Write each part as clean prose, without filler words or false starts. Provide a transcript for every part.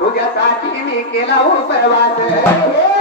तुझ्यासाठी मी केला उपवास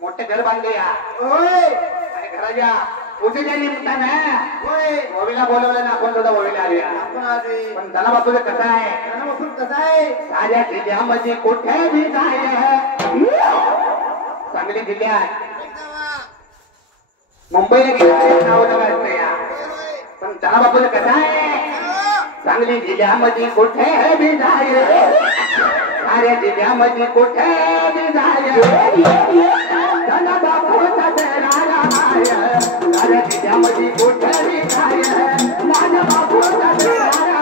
मोठे घर बांधले या आणि घराच्या पूजेच्या निमित्तानं ओवीला बोलवलं ना आपण सुद्धा ओवीला आल्या पण धना बापूचं कसं आहे साऱ्या जिल्ह्यामध्ये कुठे भी जाय सांगली जिल्ह्यात मुंबईला गेलं नाव नव्हतं या पण धना बापूचं कसं आहे सांगली जिल्ह्यामध्ये कुठे भी जाय साऱ्या जिल्ह्यामध्ये कुठे भी जाय धना बापूचा तेराला आय साऱ्या जिल्ह्यामध्ये कुठे भी जाय माझ्या बापूचा तेराला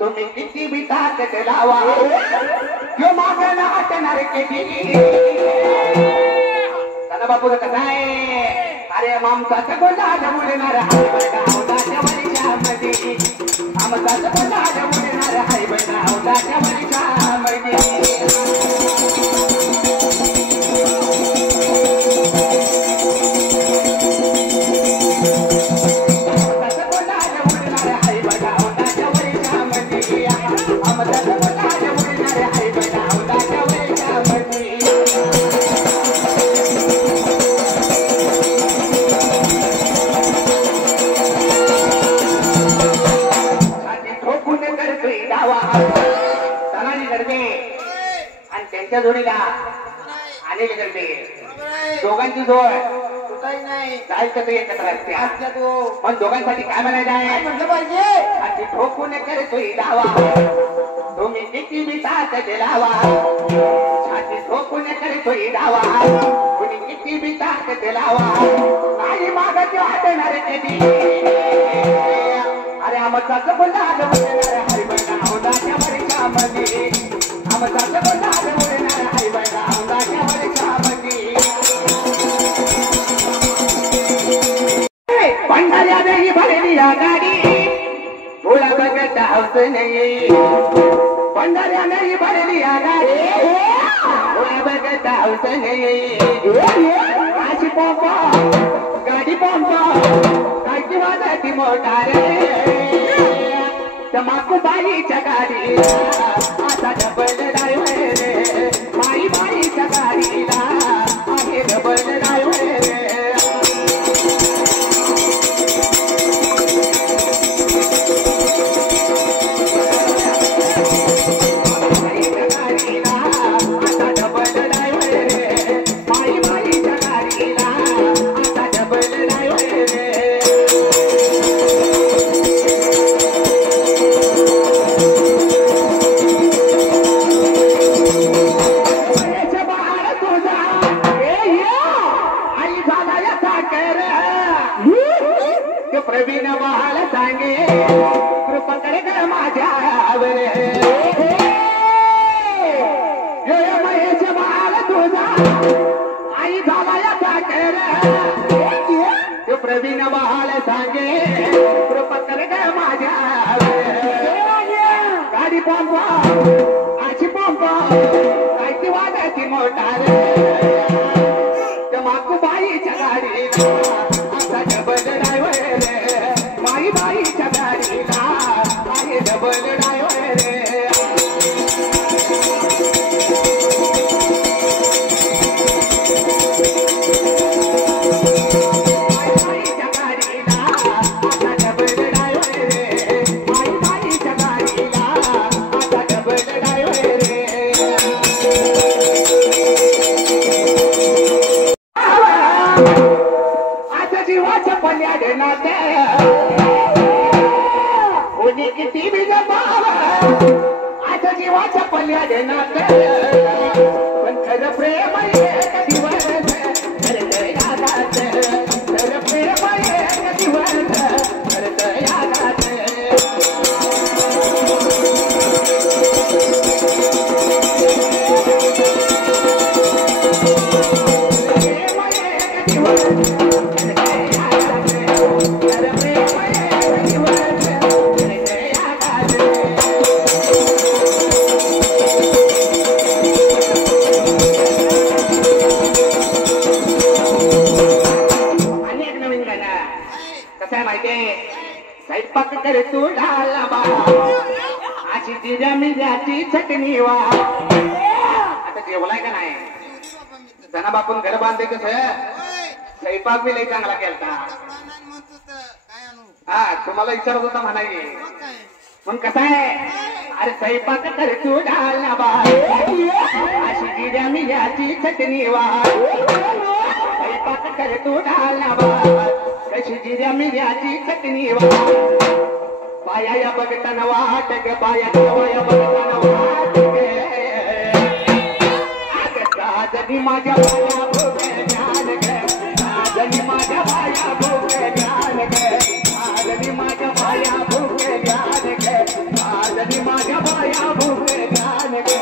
तुम्ही किती भी ताकद लावा यो मागणं हटणार कधी धना बापूचं कसं आहे अरे मामसाचा गोलाज उडणार हाय बडावदाच्या वर्षामध्ये मामसाचा गोलाज उडणार हाय बडावदाच्या वर्षामध्ये त्यांच्या जोडीला आलेले करते दोघांची जोड जायचं ते एकत्र असते पण दोघांसाठी काय म्हणायचं आहे म्हटलं पाहिजे आणि ठोकून करतोय दावा तुम्ही किती बी ताकद लावा छाती ठोकून करतोय दावा तुम्ही किती बी ताकद लावा आणि मागाची वाटणार कधी अरे आमचाच बोलणार हरिबैना औदाच्या वर्षामध्ये आमचाच बोलणार हरिबैना औदाच्या वर्षामध्ये पंढऱ्यानेही भरली या गाडी तुला बघत हौस नाही पंढऱ्यानेही भरली या गाडी तुला बघत हौस नाही अशी पंपा गाडी पंपा कायची वाजाची मोटार तमाकू बाईच्या गाडीला आता डबल ड्रायव्हर बाईच्या गाडीला आहे डबल ड्रायव्हर प्रवीण बहाल सांगे कृपा करे कर माझ्यावर महेश बहाल तुझा आई झाला या साखर प्रवीण बहाल सांगे कृपा करे कर माझ्यावर गाडी पंपा आशी पंपा कायची वाजाची मोटार माकू बाईच्या गाडीला आता डबल ड्रायव्हर बाईच्या गाडीला आहे डबल ड्रायव्हर जीवाच्या पल्याड नाते कोणी किती बी जमावा आता जीवाच्या पल्याड नाते पण खरं प्रेम एक दिवस खरं यादात खरं प्रेम एक दिवस खरं यादात स्वयंपाक करे तू ढाला बा अशी जिऱ्या मिऱ्याची चटणी वा आता जेवलाय का नाही जना बापून घर बांधते कसं स्वयंपाक बी लई चांगला केलता हा तुम्हाला विचारत होता म्हणाई मग कसं आहे अरे स्वयंपाक करे तू ढाला बा अशी जिऱ्या मिऱ्याची चटणी वा स्वयंपाक करे तू ढाला बा कशी जिऱ्या मिऱ्याची चटणी वा पाया या बघताना वाट गे पाया बघताना वाट गे साजनी माझ्या बाया भोगे ज्ञान गे साजनी माझ्या बाया भोगे ज्ञान गे साजनी माझ्या बाया भोगे ज्ञान गे साजनी माझ्या बाया भोगे ज्ञान गे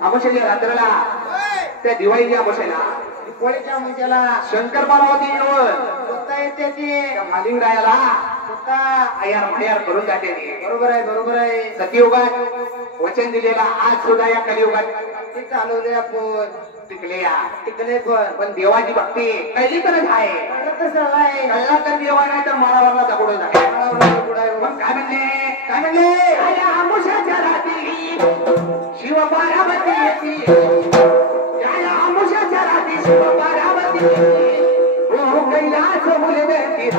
अमावस्येच्या रात्रीला त्या दिवाळीच्या अमावस्येला दिवाळीच्या अमावस्येला शंकर पार्वती स्वतः येते ती मालिंगरायाला स्वतः आयार मायार करून जाते ती. बरोबर आहे सतयुगात वचन दिलेला आज सुद्धा या कलियुगात ते चालवले आपण टिकले पण देवाची भक्ती कैली तरच आहे. कळला तर देवा नाही तर माळावरला दगडच आहे. मग काय म्हणले आया आमुषाच्या रात्री शिव पार्वती येती. आया आमुषाच्या रात्री शिव पार्वती येती. हो कैलास मुलगी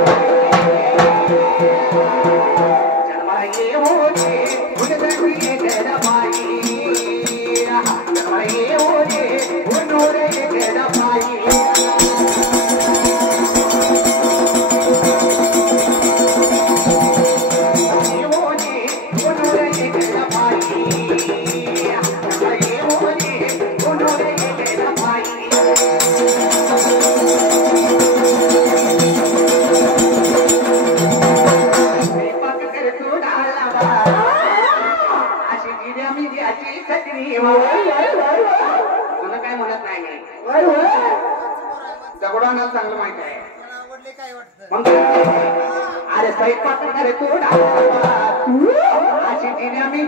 जन्माला येऊनी मुलगी जन्माई जन्माला येऊनी मुनोरे जन्माई. तुला काय म्हणत नाही मी दगडांना चांगलं माहित आहे. मग अरे स्वयंपाक करे तू अशी जिन्या मी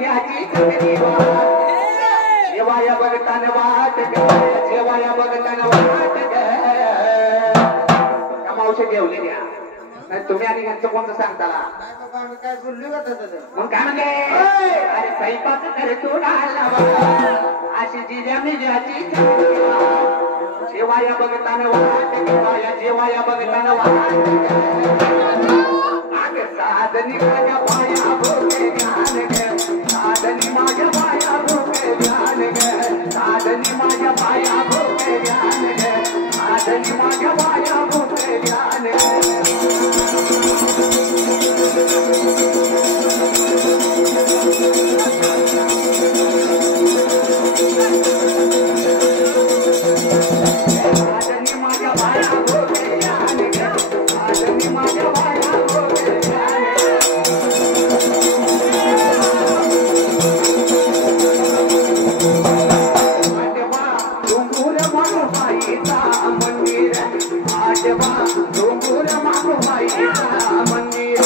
जेवाया बघताना वाट जेवाया बघताना वाट मावशी जेवली द्या नाही तुम्ही आणि यांचं कोणतं सांगताला काय बोललो का तसं मग काय म्हणले अरे स्वयंपाक करे तू अशी जिन्या मी जेवाया बघताना वाट जेवाया बघताना वाट साधनी माझ्या पाया भोगे ज्ञान ग साधनी माझ्या पाया भोगे ज्ञान ग साधनी माझ्या पाया भोगे ज्ञान ग साधनी माझ्या पाया भोगे ज्ञान साधनी माझ्या पाया भोगे ज्ञान ग साधनी माझ्या पाया भोगे डोंगूर मागोबाईचा मंदिर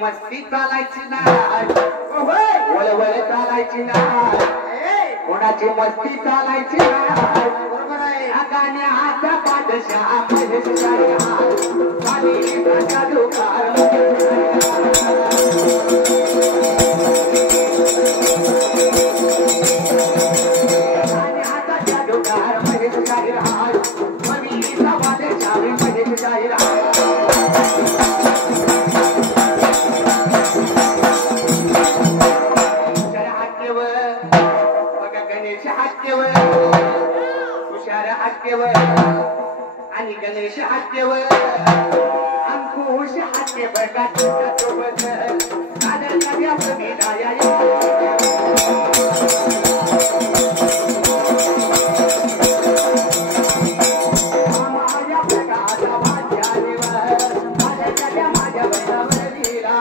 मस्ती चालायची नाही वळवळ चालायची नाही कोणाची मस्ती चालायची नाही बरोबर आहे गाण्याचा पाठशा आणि गणेश हातेवर अंकुश हातेवर गाठीसोबत साधनाच्या प्रमिदाया माझ्या प्रकाशा भाग्यावर माझ्या बळावर लिहिला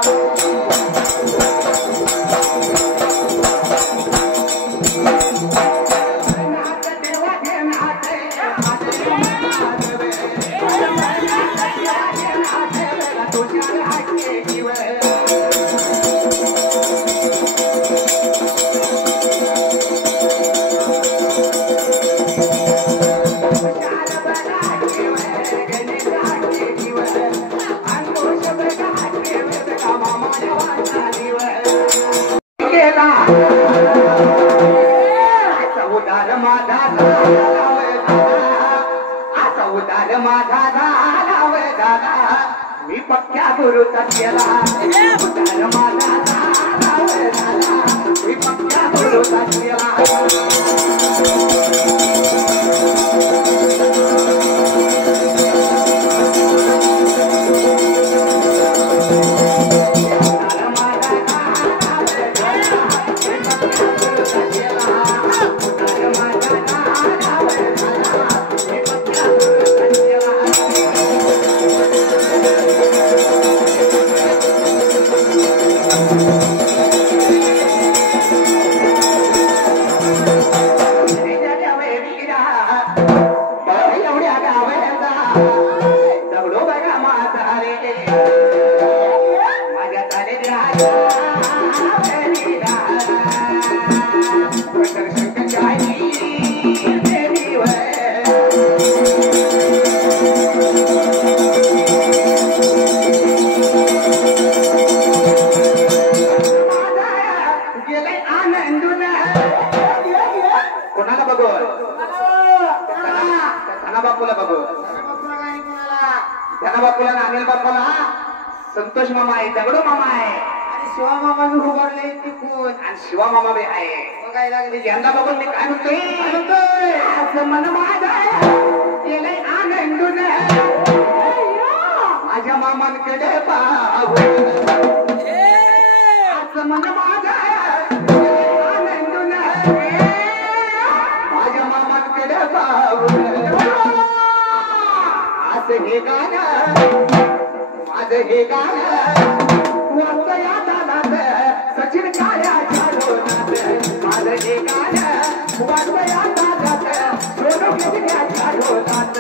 पक्क्या गुरुचा केला उतार माझा झाला मी पक्क्या गुरुचा केला संतोष मामा आहे दगडू मामा आहे आणि शिवा मामा मी उभारले तिकून आणि शिवा मामा बी आहे बघायला लागले यंदा बघून मी काय म्हणतोय असं मन माझं गेले आनंदून माझ्या मामांकडे पाहू असं मन माझं आनंदून माझ्या मामांकडे पाहू असं हे गाणं माझं हे गाणं वाचयात आलात सचिन काळ्याच्या डोलात माझं हे गाणं वाचयात आलात सोनू घेतल्याच्या डोलात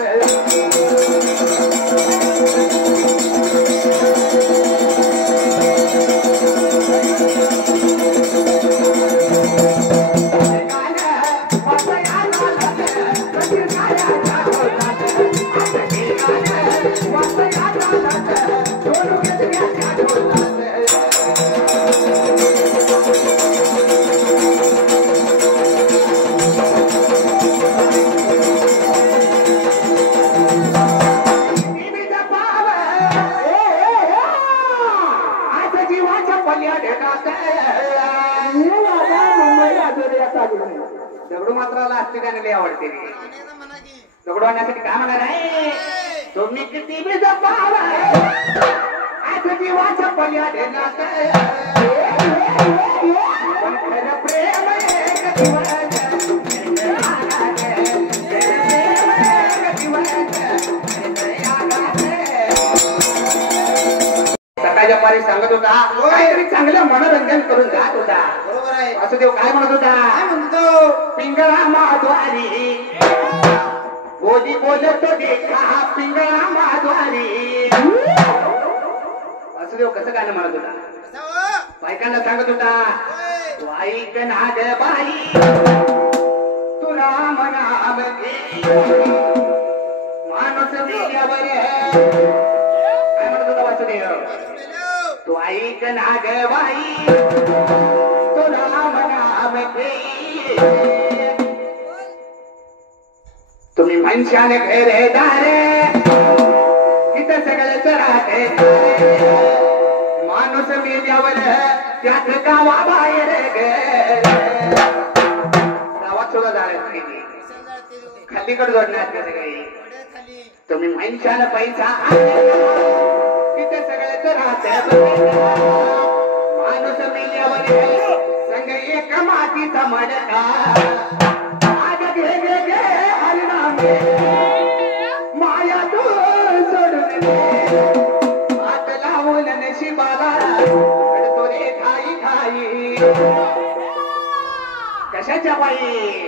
दगडू मात्राला असते त्याने लय आवडते दगडू आणण्यासाठी काय म्हणणार आहे तुम्ही किती बी जपाव आज जीवाच्या पल्याडे नात पण खरं प्रेम एक जीवन सकाळच्या पारी सांगत होता काहीतरी चांगलं मनोरंजन करून जात होता बरोबर आहे वासुदेव काय म्हणत होता काय म्हणतो पिंगळा माधवारी बोली बोलतो देखा पिंगळा माधवारी वासुदेव कसं गाणं म्हणत होता बायकांना सांगत होता वाईक नाग बाई तुला मनाम माणूस मेल्यावर काय म्हणत होता वासुदेव तू ऐक नाग बाई तुला मनाम तुम्ही मनशाने घरेदार तिथं सगळं चराते माणूस मेल्यावर त्यात गावा बाहेर गावात सुद्धा जाणार खालीकडे जोडणार ते सगळे तुम्ही मनशाने पैसा तिथं सगळं राहते माणूस मेल्यावर संग एक मातीचा मडका आज घे घे घे हरिनाम माया तू सोडून हात लावून नशिबाला तो रे खाई खाई कशाच्या बाई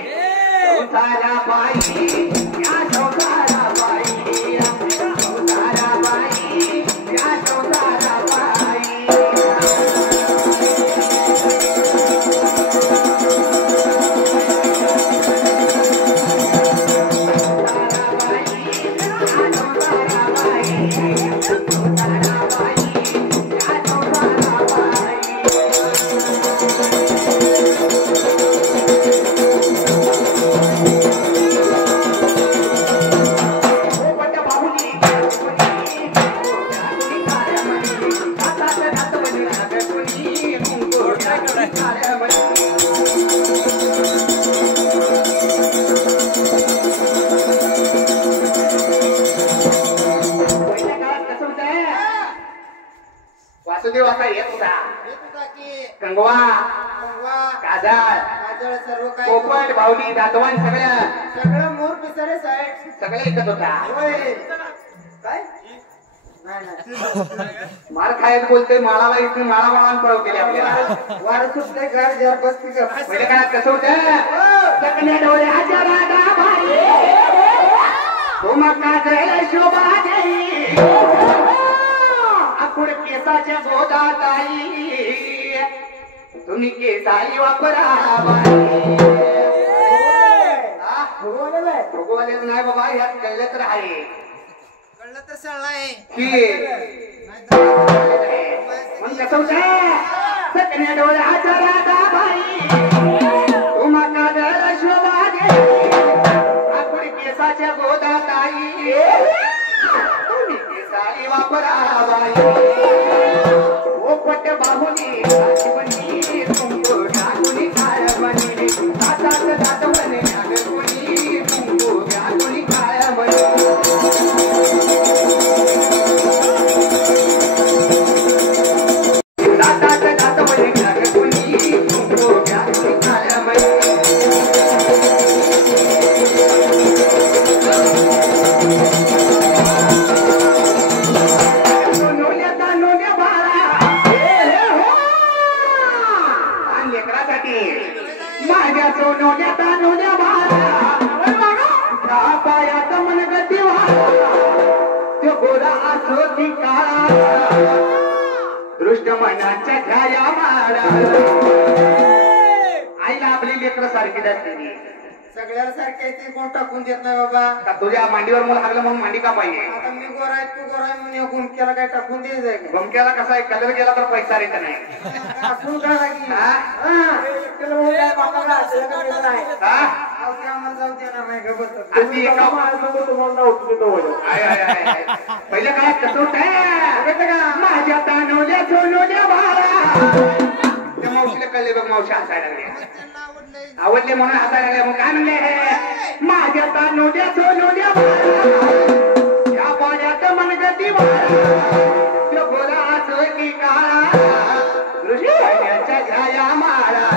संसारा बाई या संसारा बाई संसारा बाई या संसारा बाई काजळ सर्व काही पोपट भावली दातवान सगळं मोर पिसारे साहेब सगळे एकच होता. होय काय नाही नाही मार खायला बोलतोय माळाला इथे माळा पळव केले आपल्याला. वार सुटते घर जर बसती का पहिले काळात कसं होतं चकण्या डोळ्याच्या राधा बाई तुमका जय शोभा देई आकुड केसाच्या गोदात आई तुम्ही केसाई वापरा बाई. भगवान नाही बाबा यात कळलं तर आहे कळलं तर सळलाय की मग कसं होतं चकण्या डोळ्याच्या राधा बाई तुमका जय शोभा देई आकुड केसाच्या गोदात आई तुम्ही केसाई वापरा बाई. पोपट बाहुली राजवणी तुमको गागुनी काय म्हणे दातात दातवणे गागुनी तुमको गागुनी काय म्हणे दातात दातवणे गागुनी तुमको गागुनी काय म्हणे. माझ्या सोनोड्या तानोड्या बाळा पायात मनगती वाळा तो गोरा असो ती काळा दृष्ट मनाच्या छाया माळा. आईला आपली लेकर सारखी असते सगळ्या सारखे ते कोण टाकून देत नाही बाबा. का तुझ्या मांडीवर मला लागलं म्हणून मांडी का पाहिजे. आता मी गोराय तू गोराय म्हणून गुमक्याला काय टाकून द्यायचंय का गमक्याला कसा आहे कलर गेला तर पैसा येत नाही. असून काय लागली हा? एकट्याला म्हणून काय बापाला असलं का वेगळं आहे. हा? अहो, ते आम्हाला जाऊ देणार नाही का बस आणि एका पहिलं काय कसं होत माझ्या तानवल्या सोनवल्या बाळा त्या मावशीला कळले बघ मावशी हसायला लागल्या आवडले म्हणून हसायला लागले. मग काय म्हणले माझ्या तानवल्या सोनवल्या बाळा या पाण्यात मनगती वाळा गोरा असो की काळा दृष्टीच्या छाया माळा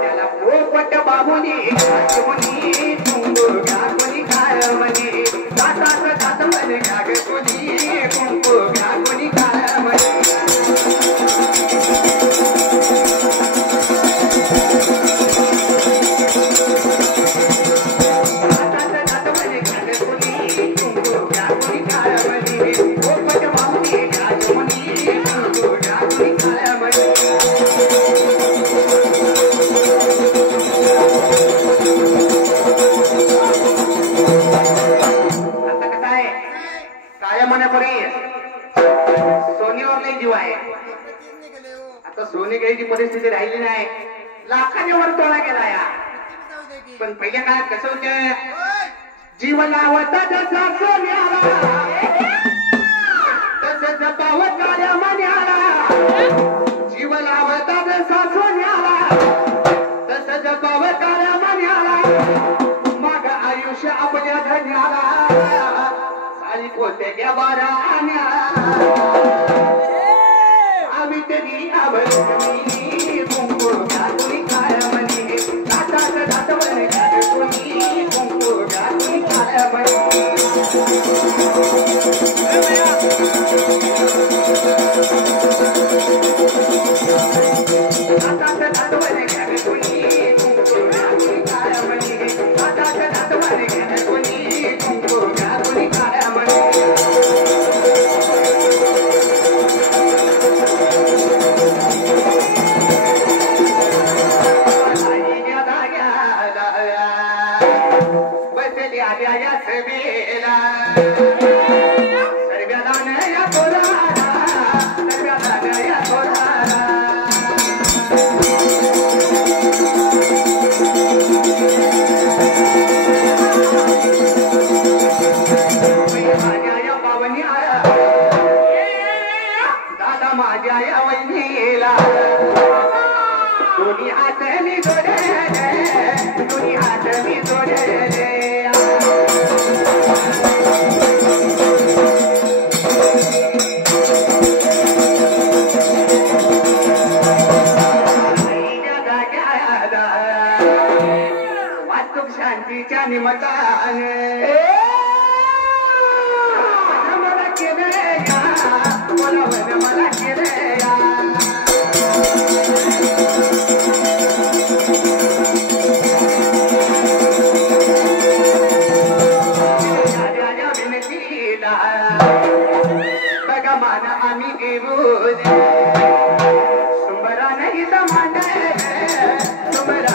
त्याला पोपट बाबुनी गागुनी कुंकू गागुनी काय म्हणे दातात दात म्हणे गागुनी कुंकू गागुनी काय म्हणे. आता सोने घ्यायची परिस्थिती राहिली नाही लाखाच्या वर तोळा गेला या. पण पहिल्या काळात कसं होतं जीव लावता जसा सोन्याला तसं जपावं काळ्या मन्याला. जीव लावता जसा सोन्याला तसं जपावं काळ्या मन्याला. माग आयुष्य आपल्या धन्याला सारी पोते घ्या बारा आम्ही तरी आवडली कुंकू गागुनी काय म्हणे दातात दातवणे गागुनी कुंकू गागुनी काय म्हणे. दातात दातवणे गागुनी कुंकू गागुनी काय म्हणे दातात दातवणे गागुनी कुंकू गागुनी काय म्हणे. दादा माझ्या या वहिनीला दोन्ही हात मी जोडले दोन्ही हात मी जोडले. वास्तुक शांतीच्या निमित्ताने मला केले मला केले बघा मान आम्ही घेऊ सुंबरा नाही समान सुंबरा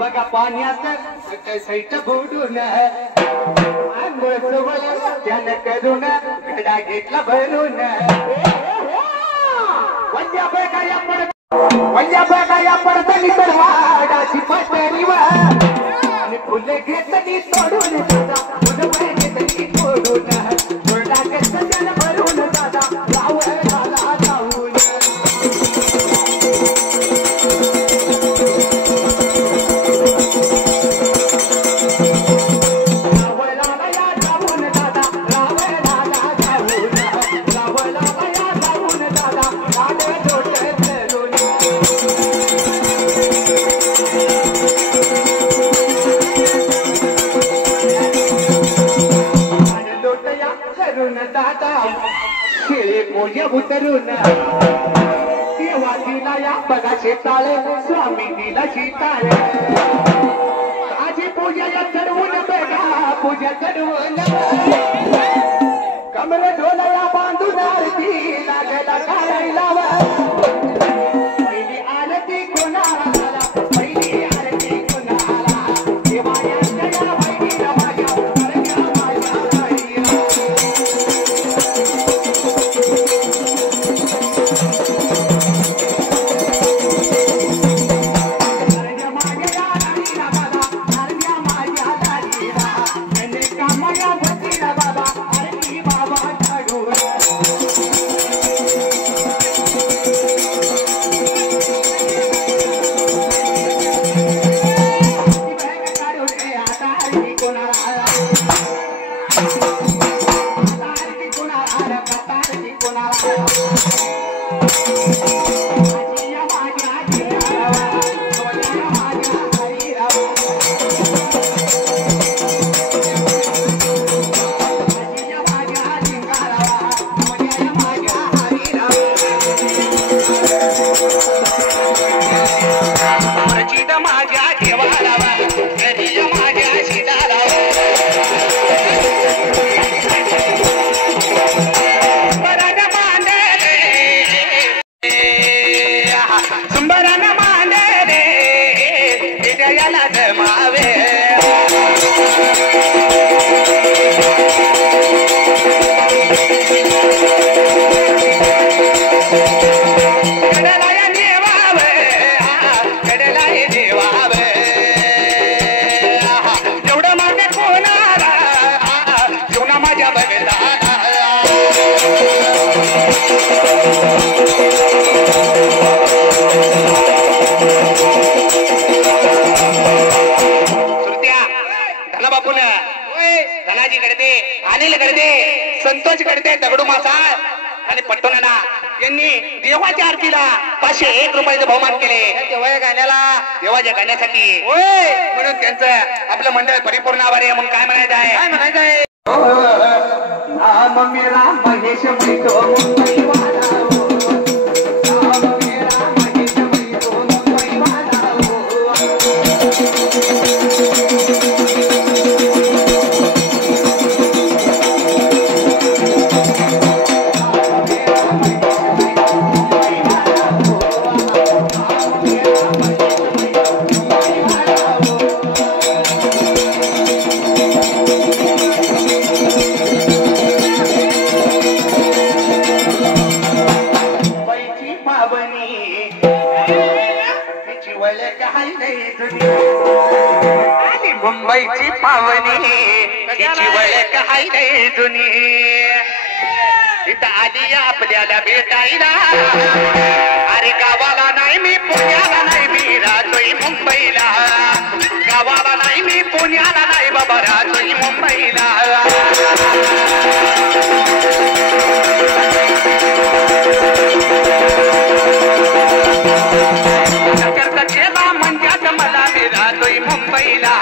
बघा पाण्यात सैट बुडून त्यानं करून घडा घेतला भरून वंजा बघा पडतली तर वाडाची पटरीवर आणि फुले घेतली तोडून फुलं घेतली तोडून थोडा घेतलं त्यानं भरून दादा लाव झाला जाऊन उतरून देवा दिला या बघा शेताळे स्वामी दिला शेताळे आजी पूजा या चढवून बघा पूजा चढवून कमर ढोलया बांधून आरती लागला काढायला पहिली आरती कोणाला पहिली आरती कोणाला देवा या जया बहिणीला माझ्या संतोष करते दगडू मासा आणि पट्टोनाना यांनी देवाच्या आरतीला 501 रुपयाचं बहुमान केले देवाच्या गाण्याला देवाच्या गाण्यासाठी म्हणून त्यांचं आपलं मंडळ परिपूर्ण आभार आहे. मग काय म्हणायचं आहे काय म्हणायचं आहे नाम मेरा महेश ओळख हाय नाही जुनी आली मुंबईची पावनी तिची ओळख हाय नाही जुनी इथं आली आपल्याला भेटायला अरे गावाला नाही मी पुण्याला नाही मी राहतोय मुंबईला गावाला नाही मी पुण्याला नाही बाबा राहतोय मुंबईला चेला म्हणतात मला मी राहतोय मुंबईला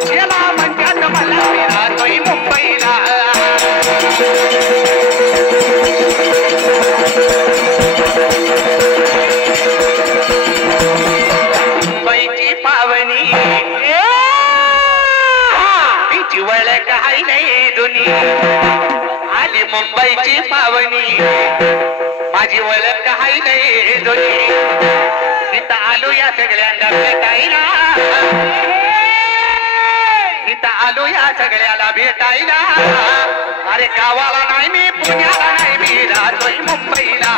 चेला म्हणतात मला मी राहतोय मुंबईला मुंबईची पावनी तिची ओळख हाय नाही जुनी आली मुंबईची पावनी माझी ओळख हाय नाही जुनी इथं आलो या सगळ्यांना भेटायला इथं आलो या सगळ्याला भेटायला अरे गावाला नाही मी पुण्याला नाही मी राहतोय मुंबईला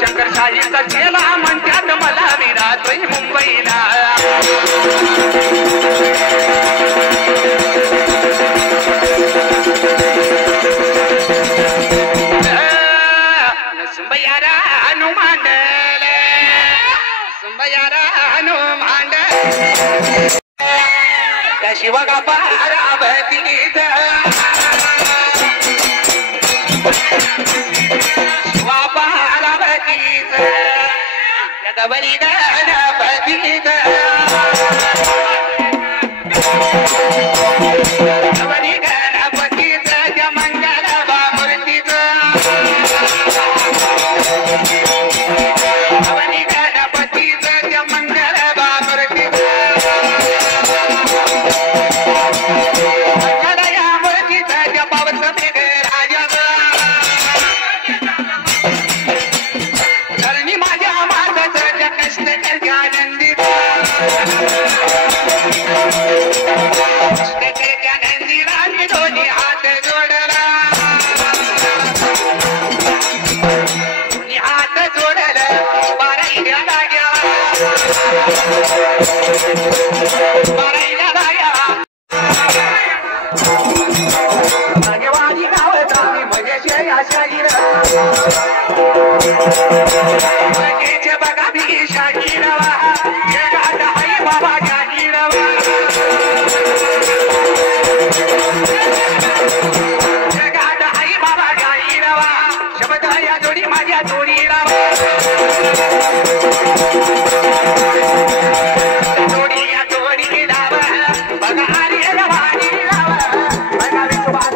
शंकरशाहीचा चेला म्हणतात मला मी राहतोय मुंबईला सुंबयारा अनु मांडल सुंबयारा अनु मांडल त्या शिवगा पारावतीत शिवा पारावतीत त्या गबरी गणपतीत गबरी गणपतीत त्या मंगल मूर्तीत गबरी गणपतीत त्या मंगल मूर्तीत दोन्ही हात जोडला दोन्ही हात जोडलं बाराईला लाग्या बाराईला लाग्या नागेवाडी गावचा मी मजेचे शाहीर मजेचे बघा मी शाहीरवा जगात हाय बाबा शाहीरवा जगात हाय बाबा शाहीरवा शब्द या जोडी माझ्या जोडीला जोडी या जोडीला बघा आर्य वाणी बघा विश्वास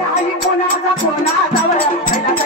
कोणी कोणाचा कोणाचा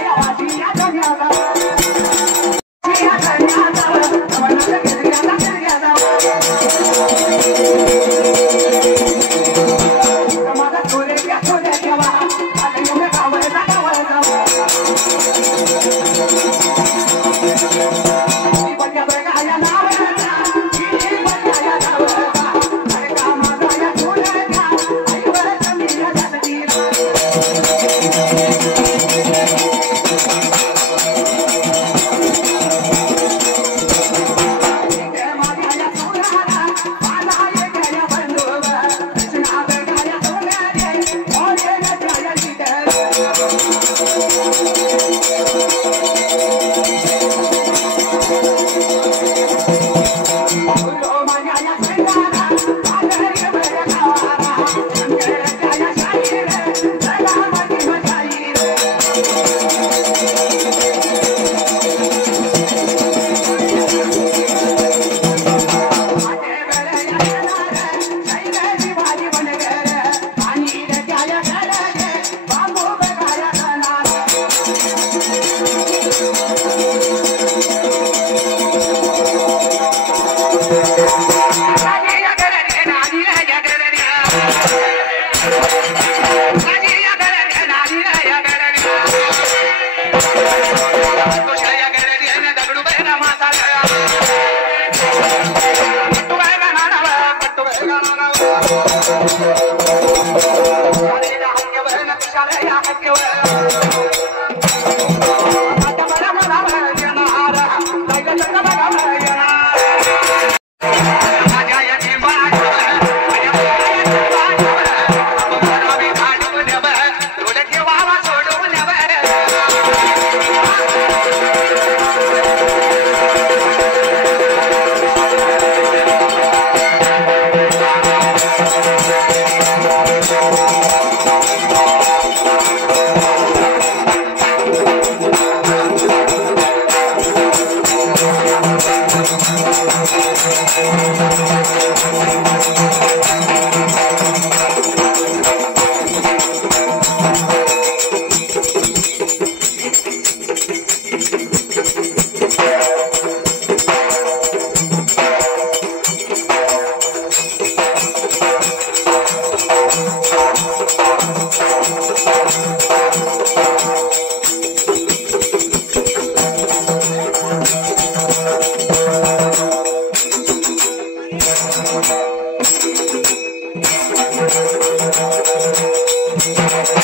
Thank you.